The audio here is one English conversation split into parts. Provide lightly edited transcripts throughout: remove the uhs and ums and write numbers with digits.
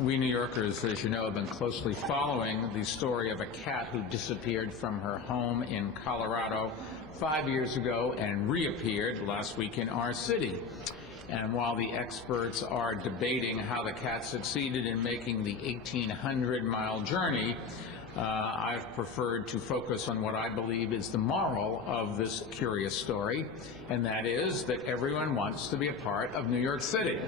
We New Yorkers, as you know, have been closely following the story of a cat who disappeared from her home in Colorado 5 years ago and reappeared last week in our city. And while the experts are debating how the cat succeeded in making the 1,800-mile journey, I've preferred to focus on what I believe is the moral of this curious story, and that is that everyone wants to be a part of New York City.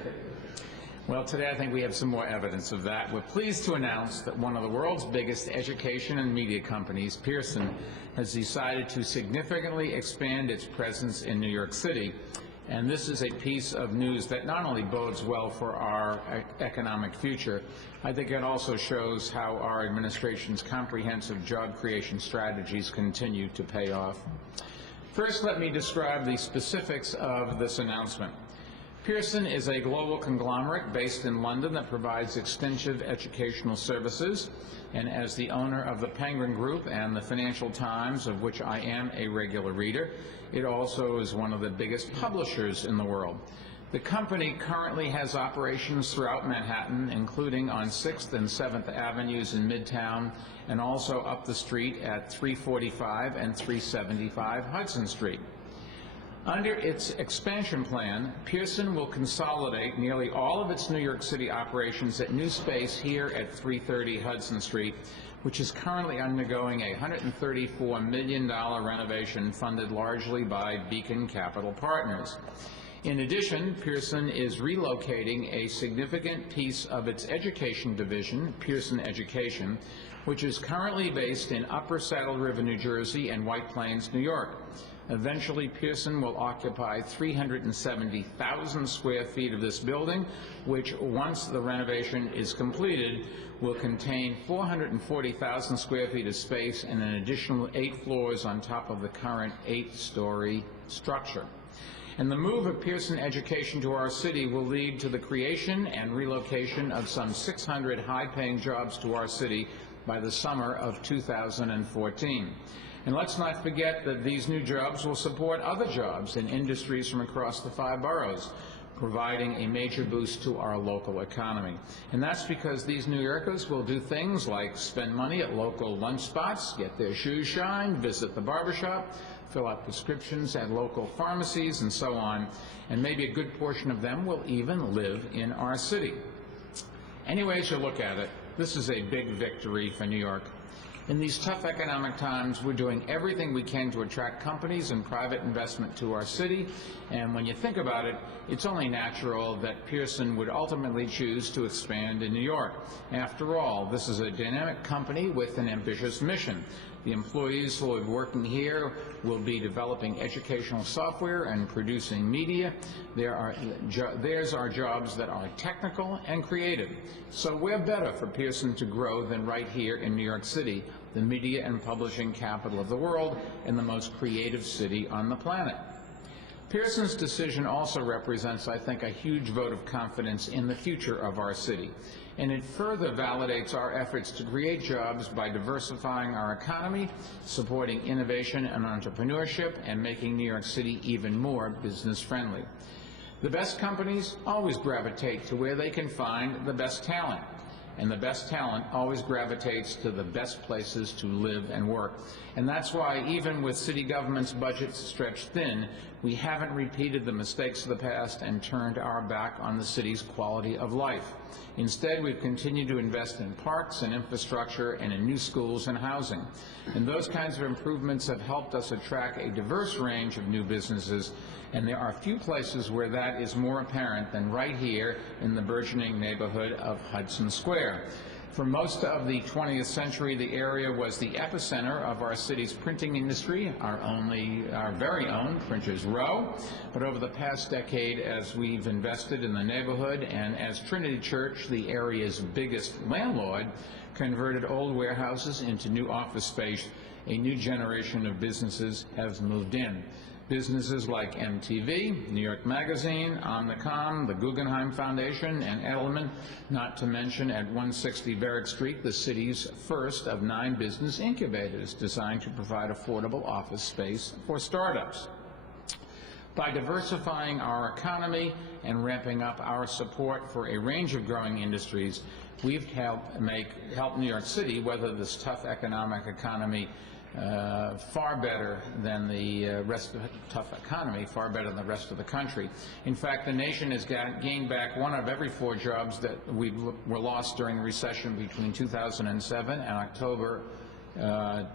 Well, today I think we have some more evidence of that. We're pleased to announce that one of the world's biggest education and media companies, Pearson, has decided to significantly expand its presence in New York City. And this is a piece of news that not only bodes well for our economic future, I think it also shows how our administration's comprehensive job creation strategies continue to pay off. First, let me describe the specifics of this announcement. Pearson is a global conglomerate based in London that provides extensive educational services, and as the owner of the Penguin Group and the Financial Times, of which I am a regular reader, it also is one of the biggest publishers in the world. The company currently has operations throughout Manhattan, including on 6th and 7th Avenues in Midtown, and also up the street at 345 and 375 Hudson Street. Under its expansion plan, Pearson will consolidate nearly all of its New York City operations at new space here at 330 Hudson Street, which is currently undergoing a $134 million renovation funded largely by Beacon Capital Partners. In addition, Pearson is relocating a significant piece of its education division, Pearson Education, which is currently based in Upper Saddle River, New Jersey, and White Plains, New York. Eventually, Pearson will occupy 370,000 square feet of this building, which, once the renovation is completed, will contain 440,000 square feet of space and an additional 8 floors on top of the current 8-story structure. And the move of Pearson Education to our city will lead to the creation and relocation of some 600 high-paying jobs to our city by the summer of 2014. And let's not forget that these new jobs will support other jobs in industries from across the 5 boroughs, providing a major boost to our local economy. And that's because these New Yorkers will do things like spend money at local lunch spots, get their shoes shined, visit the barbershop, fill out prescriptions at local pharmacies, and so on. And maybe a good portion of them will even live in our city. Any ways you look at it, this is a big victory for New York. In these tough economic times, we're doing everything we can to attract companies and private investment to our city, and when you think about it, it's only natural that Pearson would ultimately choose to expand in New York. After all, this is a dynamic company with an ambitious mission. The employees who are working here will be developing educational software and producing media. Theirs are jobs that are technical and creative. So where better for Pearson to grow than right here in New York City, the media and publishing capital of the world and the most creative city on the planet. Pearson's decision also represents, I think, a huge vote of confidence in the future of our city. And it further validates our efforts to create jobs by diversifying our economy, supporting innovation and entrepreneurship, and making New York City even more business-friendly. The best companies always gravitate to where they can find the best talent, and the best talent always gravitates to the best places to live and work. And that's why, even with city government's budgets stretched thin, we haven't repeated the mistakes of the past and turned our back on the city's quality of life. Instead, we've continued to invest in parks and infrastructure and in new schools and housing. And those kinds of improvements have helped us attract a diverse range of new businesses, and there are few places where that is more apparent than right here in the burgeoning neighborhood of Hudson Square. For most of the 20th century, the area was the epicenter of our city's printing industry, our very own Printers Row. But over the past decade, as we've invested in the neighborhood and as Trinity Church, the area's biggest landlord, converted old warehouses into new office space, a new generation of businesses has moved in. Businesses like MTV, New York Magazine, Omnicom, the Guggenheim Foundation, and Edelman, not to mention at 160 Varick Street, the city's first of 9 business incubators designed to provide affordable office space for startups. By diversifying our economy and ramping up our support for a range of growing industries, we've helped New York City weather this tough economy far better than the rest of the rest of the country. In fact, the nation has gained back 1 of every 4 jobs that were lost during the recession between 2007 and October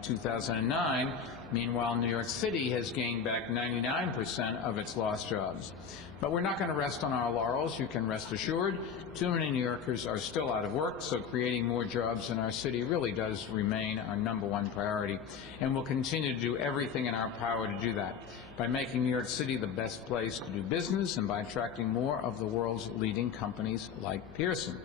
2009. Meanwhile, New York City has gained back 99% of its lost jobs. But we're not going to rest on our laurels, you can rest assured. Too many New Yorkers are still out of work, so creating more jobs in our city really does remain our #1 priority. And we'll continue to do everything in our power to do that, by making New York City the best place to do business and by attracting more of the world's leading companies like Pearson.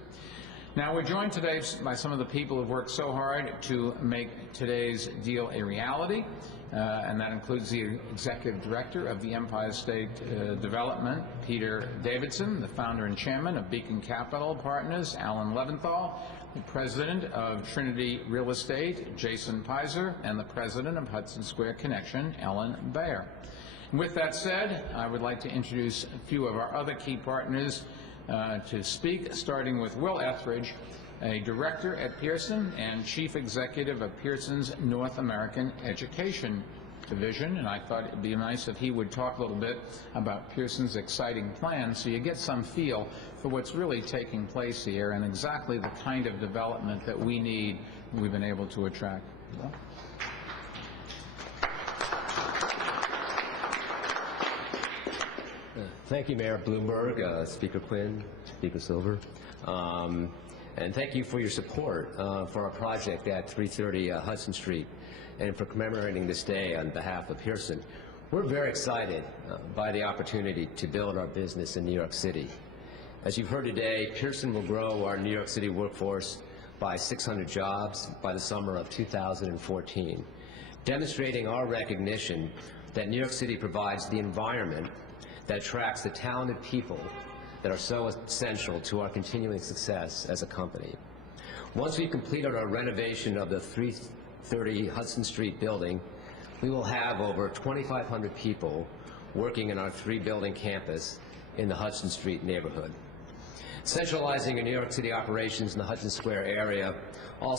Now, we're joined today by some of the people who have worked so hard to make today's deal a reality, and that includes the Executive Director of the Empire State Development, Peter Davidson, the founder and chairman of Beacon Capital Partners, Alan Leventhal, the president of Trinity Real Estate, Jason Pizer, and the president of Hudson Square Connection, Ellen Bayer. And with that said, I would like to introduce a few of our other key partners to speak, starting with Will Etheridge, a director at Pearson and chief executive of Pearson's North American Education Division. And I thought it would be nice if he would talk a little bit about Pearson's exciting plans so you get some feel for what's really taking place here and exactly the kind of development that we need, we've been able to attract. Well, thank you, Mayor Bloomberg, Speaker Quinn, Speaker Silver, and thank you for your support for our project at 330 Hudson Street and for commemorating this day on behalf of Pearson. We're very excited by the opportunity to build our business in New York City. As you've heard today, Pearson will grow our New York City workforce by 600 jobs by the summer of 2014, demonstrating our recognition that New York City provides the environment that attracts the talented people that are so essential to our continuing success as a company. Once we've completed our renovation of the 330 Hudson Street building, we will have over 2,500 people working in our 3-building campus in the Hudson Street neighborhood. Centralizing our New York City operations in the Hudson Square area also